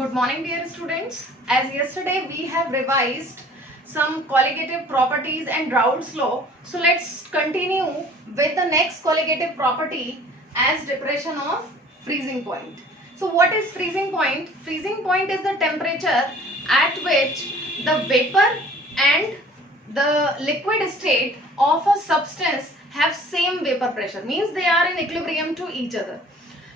Good morning, dear students. As yesterday we have revised some colligative properties and Raoult's law. So let's continue with the next colligative property as depression of freezing point. So what is freezing point? Freezing point is the temperature at which the vapor and the liquid state of a substance have same vapor pressure, means they are in equilibrium to each other.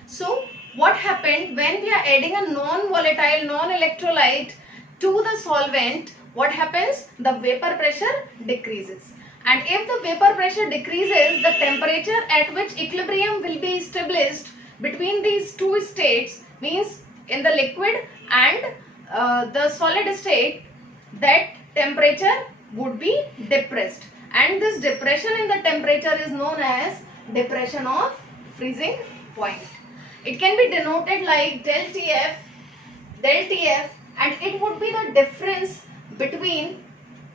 So what happened when we are adding a non-volatile, non-electrolyte to the solvent? What happens? The vapor pressure decreases. And if the vapor pressure decreases, the temperature at which equilibrium will be established between these two states, means in the liquid and the solid state, that temperature would be depressed. And this depression in the temperature is known as depression of freezing point. It can be denoted like del TF, and it would be the difference between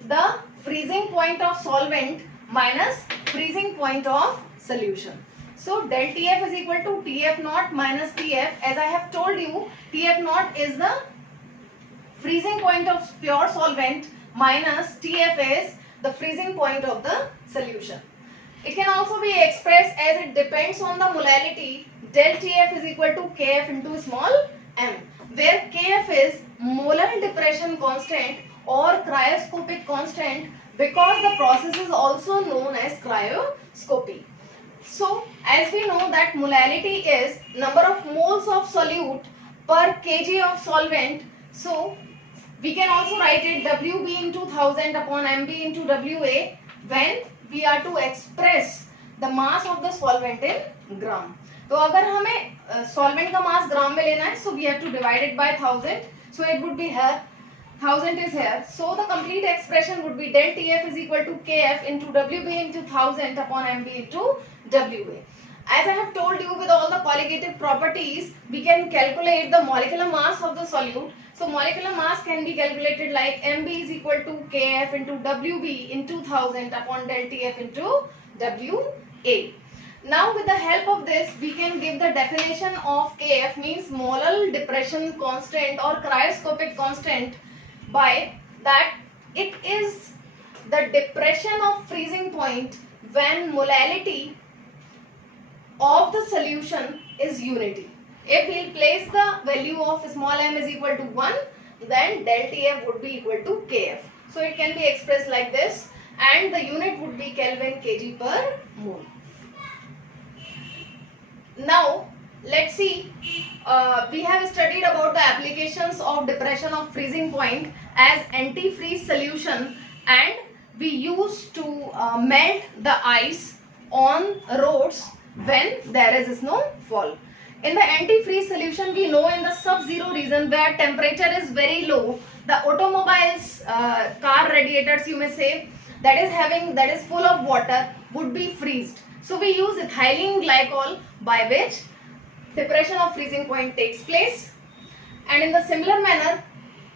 the freezing point of solvent minus freezing point of solution. So del TF is equal to TF naught minus TF. As I have told you, TF naught is the freezing point of pure solvent minus TF is the freezing point of the solution. It can also be expressed as it depends on the molality. Del TF is equal to Kf into small m, where Kf is molar depression constant or cryoscopic constant, because the process is also known as cryoscopy. So as we know that molality is number of moles of solute per kg of solvent, so we can also write it Wb into 1000 upon Mb into Wa when we are to express the mass of the solvent in gram. तो अगर हमें solvent का mass ग्राम में लेना है, so we have to divide it by 1000. So it would be here, 1000 is here. So the complete expression would be del TF is equal to Kf into Wb into 1000 upon Mb into Wa. As I have told you, with all the colligative properties, we can calculate the molecular mass of the solute. So molecular mass can be calculated like Mb is equal to Kf into Wb into 1000 upon del TF into Wa. Now with the help of this, we can give the definition of Kf, means molar depression constant or cryoscopic constant, by that it is the depression of freezing point when molality of the solution is unity. If we will place the value of small m is equal to 1, then del TF would be equal to Kf. So it can be expressed like this, and the unit would be Kelvin kg per mole. Now let's see, we have studied about the applications of depression of freezing point as antifreeze solution, and we used to melt the ice on roads when there is snowfall. In the antifreeze solution, we know in the sub-zero region where temperature is very low, the automobiles car radiators, you may say, that is full of water would be freezed. So we use ethylene glycol, by which depression of freezing point takes place. And in the similar manner,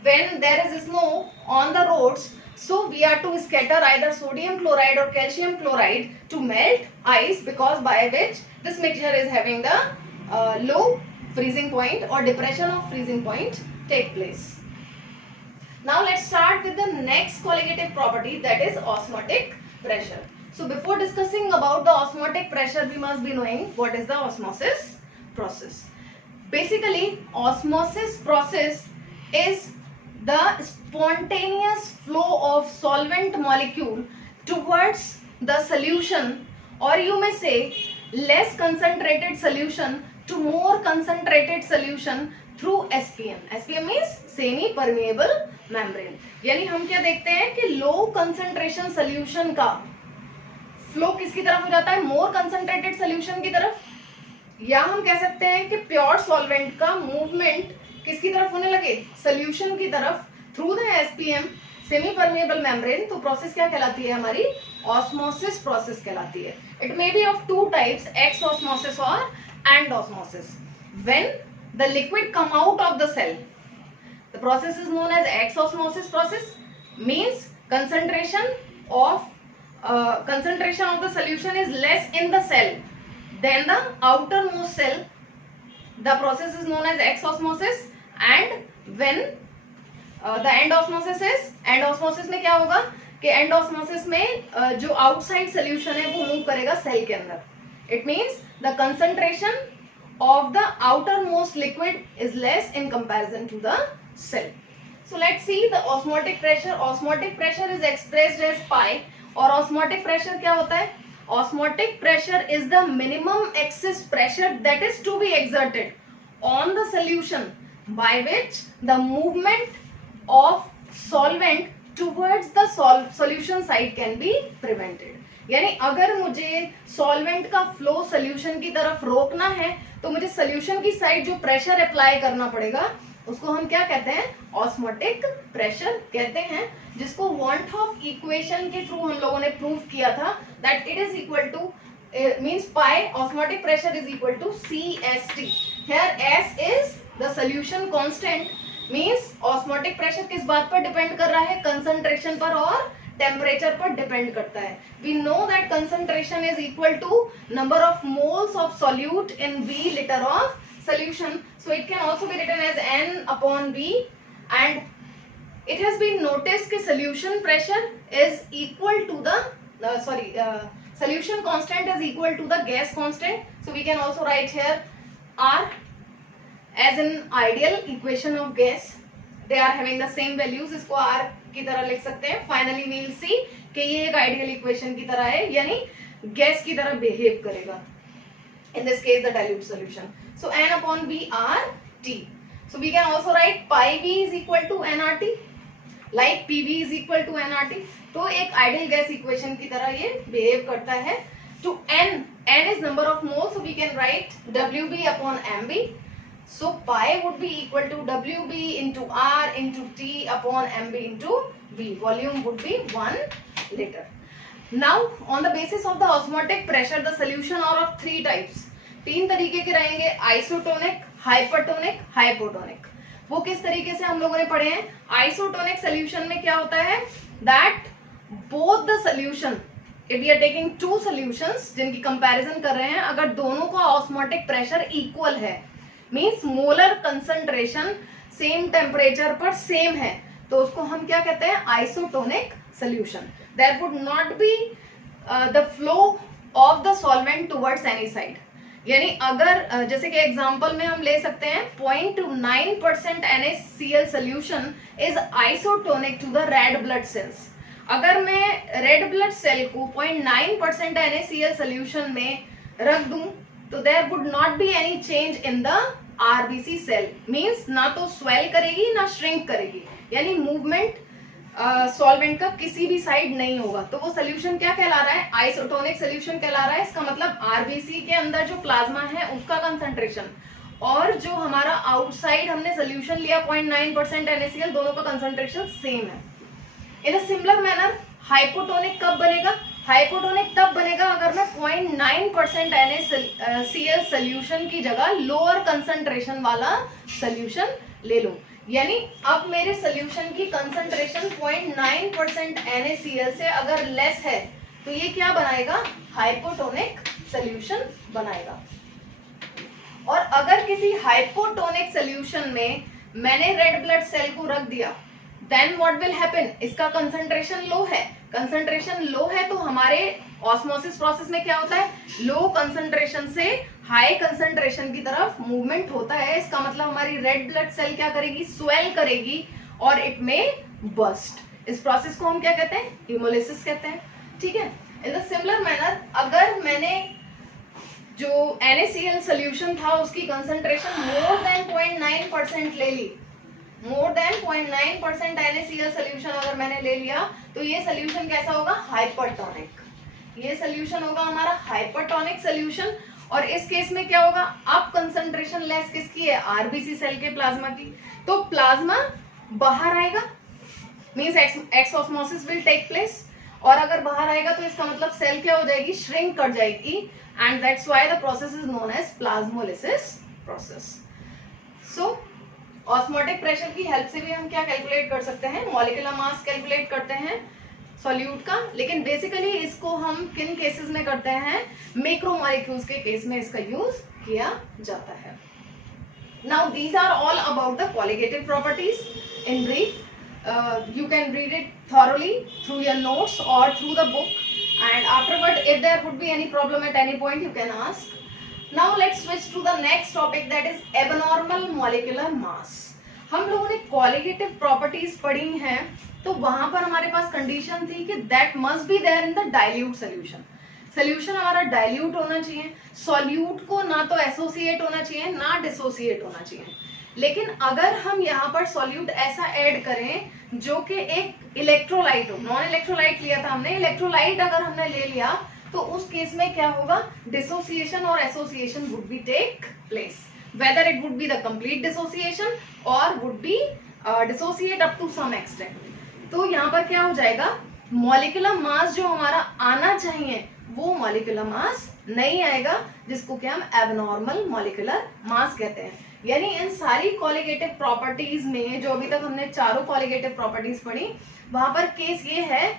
when there is snow on the roads, so we are to scatter either sodium chloride or calcium chloride to melt ice, because by which this mixture is having the low freezing point or depression of freezing point take place. Now let's start with the next colligative property, that is osmotic pressure. So before discussing about the osmotic pressure, we must be knowing what is the osmosis process. Basically, osmosis process is the spontaneous flow of solvent molecule towards the solution, or you may say less concentrated solution to more concentrated solution through SPM. SPM means semi permeable membrane. यानी हम क्या देखते हैं कि low concentration solution का flow किसकी तरफ हो जाता है? मोर कंसंट्रेटेड सोल्यूशन की तरफ, या हम कह सकते हैं कि प्योर सॉल्वेंट का मूवमेंट किसकी तरफ होने लगे? सोल्यूशन की तरफ through the SPM semi permeable membrane. तो प्रोसेस क्या कहलाती है? हमारी ऑस्मोसिस प्रोसेस कहलाती है. It may be of two types, exosmosis और endosmosis. When the liquid come out of the cell, the process is known as exosmosis process, means concentration of the solution is less in the cell than the outermost cell. The process is known as X osmosis, and when the end osmosis is, and osmosis में क्या होगा कि and osmosis में जो outside solution है वो move करेगा cell के अंदर. It means the concentration of the outermost liquid is less in comparison to the cell. So let's see the osmotic pressure. Osmotic pressure is expressed as pi. और osmotic pressure क्या होता है? Osmotic pressure is the minimum excess pressure that is to be exerted on the solution by which the movement of solvent towards the solution side can be prevented. यानी अगर मुझे solvent का flow solution की तरफ रोकना है तो मुझे सोल्यूशन की साइड जो प्रेशर अप्लाई करना पड़ेगा उसको हम क्या कहते हैं? ऑस्मोटिक प्रेशर कहते हैं, जिसको वॉन्टहॉफ इक्वेशन के थ्रू हम लोगों ने प्रूव किया था that it is equal to means pi osmotic pressure is equal to CST. Here S is the solution constant. Means osmotic pressure किस बात पर डिपेंड कर रहा है? कंसंट्रेशन पर और टेम्परेचर पर डिपेंड करता है. We know that concentration is equal to number of moles of solute in V liter of solution. So it can also be written as N upon V, and it has been noticed कि solution pressure is equal to the solution constant is equal to the gas constant. So we can also write here R as an ideal equation of gas. They are having the same values. इसको R की तरह लिख सकते हैं. Finally we will see कि ये एक ideal equation की तरह है, यानी गैस की तरह behave करेगा. In this case the dilute solution. So N upon V R T. So we can also write pi V is equal to nRT, like PV is equal to nRT. तो एक ideal gas equation की तरह ये behave करता है. To N is number of moles, so we can write WB upon MB. So pi would be equal to WB into R into T upon MB into V. Volume would be 1 liter. Now on the basis of the osmotic pressure, the solution are of 3 types. 3 तरीके के रहेंगे, isotonic, hypertonic, hypotonic. वो किस तरीके से हम लोगों ने पढ़े हैं? आइसोटोनिक सोल्यूशन में क्या होता है that both the solution, if we are taking 2 solutions जिनकी कंपैरिजन कर रहे हैं, अगर दोनों का ऑस्मोटिक प्रेशर इक्वल है, means molar concentration same temperature पर सेम है, तो उसको हम क्या कहते हैं? Isotonic solution. There would not be the flow of the solvent towards any side. यानी अगर जैसे कि एग्जांपल में हम ले सकते हैं 0.9% NaCl solution is isotonic to the red blood cells. अगर मैं रेड ब्लड सेल को 0.9% NaCl सोल्यूशन में रख दूं तो there would not be any change in the RBC cell. Means ना तो स्वेल करेगी ना श्रिंक करेगी, यानी मूवमेंट सॉल्वेंट का किसी भी साइड नहीं होगा. तो वो सोल्यूशन क्या कहला रहा है? आइसोटोनिक सोल्यूशन कहला रहा है. इसका मतलब RBC के अंदर जो प्लाज्मा है उसका कंसंट्रेशन और जो हमारा आउटसाइड हमने सोल्यूशन लिया 0.9% NaCl, दोनों का कंसंट्रेशन सेम है. इन अ सिमिलर मैनर हाइपोटोनिक कब बनेगा? हाइपोटोनिक तब बनेगा अगर मैं 0.9% NaCl सोल्यूशन की जगह लोअर कंसंट्रेशन वाला सोल्यूशन ले लूं. यानी अब मेरे सोल्यूशन की कंसंट्रेशन 0.9% NaCl से अगर लेस है तो ये क्या बनाएगा? हाइपोटोनिक सोल्यूशन बनाएगा. और अगर किसी हाइपोटोनिक सोल्यूशन में मैंने रेड ब्लड सेल को रख दिया, देन व्हाट विल हैपन? इसका कंसंट्रेशन लो है. कंसंट्रेशन लो है तो हमारे ऑस्मोसिस प्रोसेस में क्या होता है? लो कंसंट्रेशन से हाई कंसंट्रेशन की तरफ मूवमेंट होता है. इसका मतलब हमारी रेड ब्लड सेल क्या करेगी? स्वेल करेगी और इट में बस्ट. इस प्रोसेस को हम क्या कहते हैं? हीमोलिसिस कहते हैं. ठीक है. इन द सिमिलर मैनर अगर मैंने जो NaCl सोल्यूशन था उसकी कंसंट्रेशन मोर देन 0.9% ले ली, मोर देन 0.9% NaCl सोल्यूशन अगर मैंने ले लिया तो ये सोल्यूशन कैसा होगा? हाइपरटोनिक. ये सोल्यूशन होगा हमारा हाइपरटोनिक सोल्यूशन. और इस केस में क्या होगा? अब कंसंट्रेशन लेस किसकी है? RBC सेल के प्लाज्मा की. तो प्लाज्मा बाहर आएगा, means exosmosis will take place. और अगर बाहर आएगा तो इसका मतलब सेल क्या हो जाएगी? श्रिंक कर जाएगी. And that's why the process is known as plasmolysis process. So osmotic pressure की हेल्प से भी हम क्या कैलकुलेट कर सकते हैं? मॉलिक्यूलर मास कैलकुलेट करते हैं सॉल्यूट का. लेकिन बेसिकली इसको हम किन केसेस में करते हैं? मैक्रोमोलेक्यूल्स के केस में इसका यूज किया जाता है. Now these are all about the colligative properties in brief. You can read it thoroughly through your notes or through the book, and afterward if there would be any problem at any point you can ask. Now let's switch to the next topic, that is abnormal molecular mass. हम लोगों ने colligative properties पढ़ी हैं, तो वहां पर हमारे पास condition थी कि that must be there in the dilute solution. Solution हमारा डाइल्यूट होना चाहिए, सॉल्यूट को ना तो एसोसिएट होना चाहिए ना डिसोसिएट होना चाहिए. लेकिन अगर हम यहाँ पर सॉल्यूट ऐसा ऐड करें जो कि एक इलेक्ट्रोलाइट हो, नॉन इलेक्ट्रोलाइट लिया था हमने, इलेक्ट्रोलाइट अगर हमने ले लिया तो उस केस में क्या होगा, डिसोसिएशन और association would be take place, whether it would be the complete dissociation और would be dissociate up to some extent. तो यहाँ पर क्या हो जाएगा, मॉलिक्यूलर मास जो हमारा आना चाहिए वो मॉलिक्यूलर मास नहीं आएगा, जिसको कि हम एबनॉर्मल मॉलिक्यूलर मास कहते हैं. यानी इन सारी कॉलिगेटिव प्रॉपर्टीज में जो अभी तक हमने चारों कॉलिगेटिव प्रॉपर्टीज पढ़ी, वहां पर केस ये है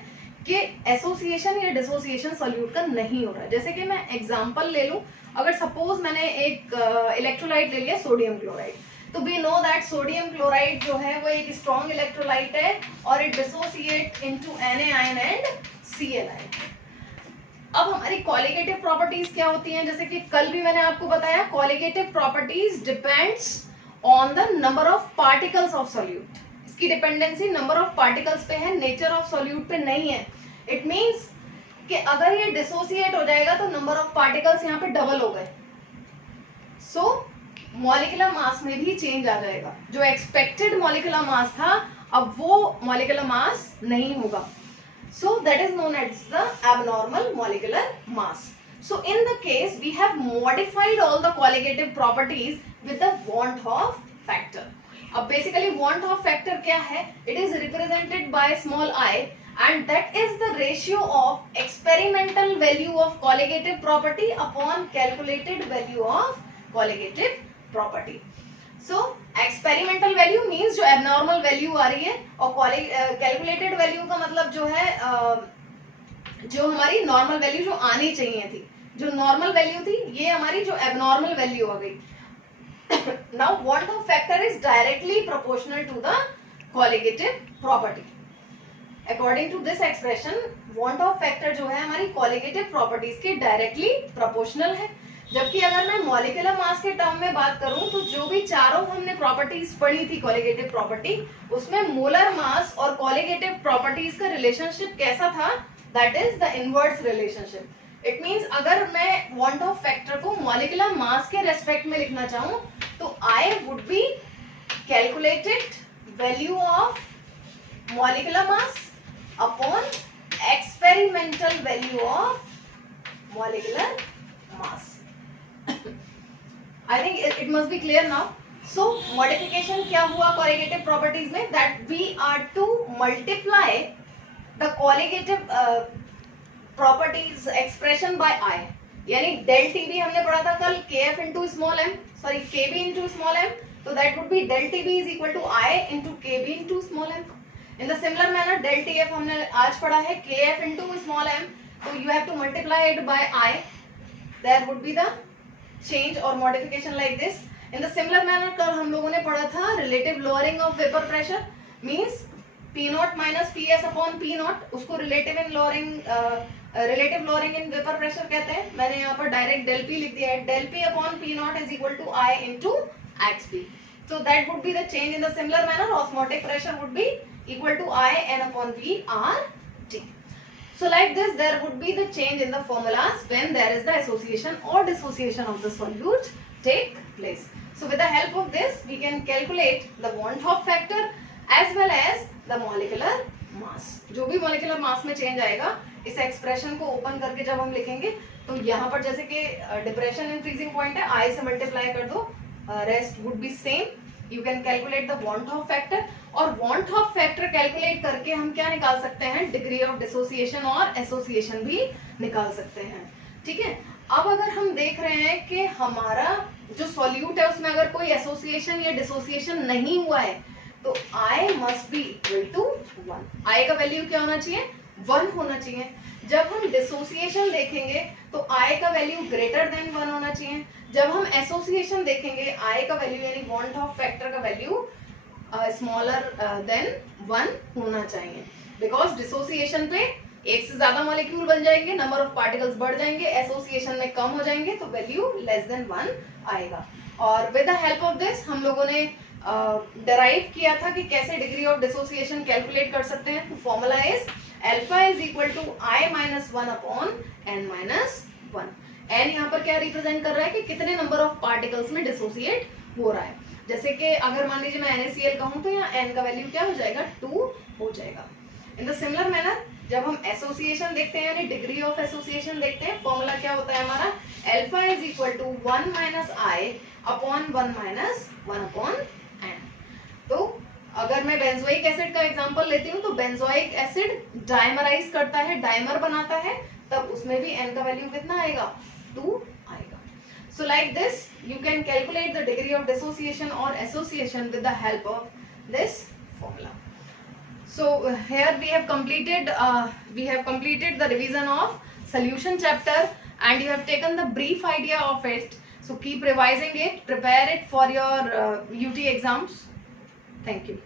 कि एसोसिएशन या डिसोसिएशन सॉल्यूट का नहीं हो रहा है. जैसे कि मैं एग्जांपल ले लूं, अगर सपोज मैंने एक इलेक्ट्रोलाइट ले लिया सोडियम क्लोराइड, तो we know that sodium chloride जो है वो एक स्ट्रॉन्ग इलेक्ट्रोलाइट है और it dissociate into NaIN and Cl. अब हमारी कॉलिगेटिव प्रॉपर्टीज क्या होती हैं, जैसे कि कल भी मैंने आपको बताया, colligative properties depends on the number of particles of solute. इसकी डिपेंडेंसी नंबर ऑफ पार्टिकल्स पे है, नेचर ऑफ सॉल्यूट पे नहीं है. इट मींस कि अगर ये डिसोसिएट हो जाएगा तो नंबर ऑफ पार्टिकल्स यहाँ पे डबल हो गए, सो मॉलिक्यूलर मास में भी चेंज आ जाएगा. जो एक्सपेक्टेड मॉलिक्यूलर मास था अब वो मॉलिक्यूलर मास नहीं होगा. So that is known as the abnormal molecular mass. So in the case we have modified all the colligative properties with the want of factor. अब basically want of factor क्या है? It is represented by small I and that is the ratio of experimental value of colligative property upon calculated value of colligative property. So experimental value means जो abnormal value आ रही है, और calculated value का मतलब जो है जो हमारी नॉर्मल वैल्यू जो आनी चाहिए थी, जो नॉर्मल वैल्यू थी ये हमारी जो एबनॉर्मल वैल्यू आ गई. Now van't Hoff factor is directly proportional to the colligative property. According to this expression van't Hoff factor जो है हमारी कॉलिगेटिव प्रॉपर्टीज के डायरेक्टली प्रोपोर्शनल है. जबकि अगर मैं मॉलिक्यूलर मास के टर्म में बात करूं तो जो भी चारों हमने प्रॉपर्टीज पढ़ी थी कॉलिगेटिव प्रॉपर्टी, उसमें मोलर मास और कॉलिगेटिव प्रॉपर्टीज का रिलेशनशिप कैसा था, that is the inverse relationship. It means अगर मैं वांट ऑफ फैक्टर को मॉलिक्यूलर मास के रेस्पेक्ट में लिखना चाहूं तो I would be calculated value of molecular mass upon experimental value of molecular mass. I think it must be clear now. So modification क्या हुआ colligative properties में, that we are to multiply the colligative properties expression by I. यानी del TB हमने पढ़ा था कल KF into small m, sorry KB into small m, so that would be del TB is equal to I into KB into small m. In the similar manner del TF हमने आज पढ़ा है KF into small m, so you have to multiply it by I. There would be the change or modification like this. In the similar manner कल हम लोगों ने पढ़ा था relative lowering of vapor pressure means P0 minus PS upon P0, उसको relative lowering in vapor pressure कहते हैं. मैंने यहाँ पर direct del P लिख दिया है, del P upon P0 is equal to I into XP. So that would be the change. In the similar manner osmotic pressure would be equal to I N upon V R T. So like this there would be the change in the formulas when there is the association or dissociation of the solute take place. So with the help of this we can calculate the want of factor as well as the molecular mass. जो भी molecular mass में change आएगा इस expression को open करके जब हम लिखेंगे तो यहाँ पर जैसे कि depression increasing point है, I से multiply कर दो, rest would be same. You can calculate the want of factor और want of factor calculate करके हम क्या निकाल सकते हैं, degree of dissociation और association भी निकाल सकते हैं. ठीक है. अब अगर हम देख रहे हैं कि हमारा जो solute है उसमें अगर कोई association या dissociation नहीं हुआ है तो I must be equal to 1. I का वैल्यू क्या होना चाहिए, 1 होना चाहिए. जब हम डिसोसिएशन देखेंगे तो I का वैल्यू ग्रेटर देन 1 होना चाहिए. जब हम एसोसिएशन देखेंगे आई का वैल्यू यानी बॉन्ड ऑफ फैक्टर का वैल्यू स्मॉलर देन 1 होना चाहिए, बिकॉज डिसोसिएशन पे एक से ज्यादा मॉलिक्यूल बन जाएंगे, नंबर ऑफ पार्टिकल्स बढ़ जाएंगे, एसोसिएशन में कम हो जाएंगे, तो वैल्यू लेस देन 1 आएगा। और with the help of this हम लोगों ने डिराइव किया था कि कैसे डिग्री ऑफ डिसोसिएशन कैलकुलेट कर सकते हैं। तो formula is alpha is equal to i minus 1 upon n minus 1। N यहाँ पर क्या रिप्रेजेंट कर रहा है कि कितने नंबर ऑफ पार्टिकल्स में डिसोसिएट हो रहा है। जैसे कि अगर मान लीजिए मैं NaCl कहूँ तो यहाँ n का वैल्यू क्या हो जाएगा 2 हो जाएगा। इन द सिमिलर मैनर जब हम एसोसिएशन देखते हैं यानी डिग्री ऑफ एसोसिएशन देखते हैं, फॉर्मूला क्या होता है हमारा, alpha is equal to 1 minus i upon 1 minus 1 upon n. तो अगर मैं बेंजोइक एसिड का एग्जांपल लेती हूँ तो बेंजोइक एसिड डाइमराइज करता है, डाइमर बनाता है, तब उसमें भी n का वैल्यू कितना आएगा 2 आएगा। So like this you can calculate the degree of dissociation or association with the help of this formula. So here we have completed the revision of solution chapter and you have taken the brief idea of it. So keep revising it, prepare it for your UT exams. Thank you.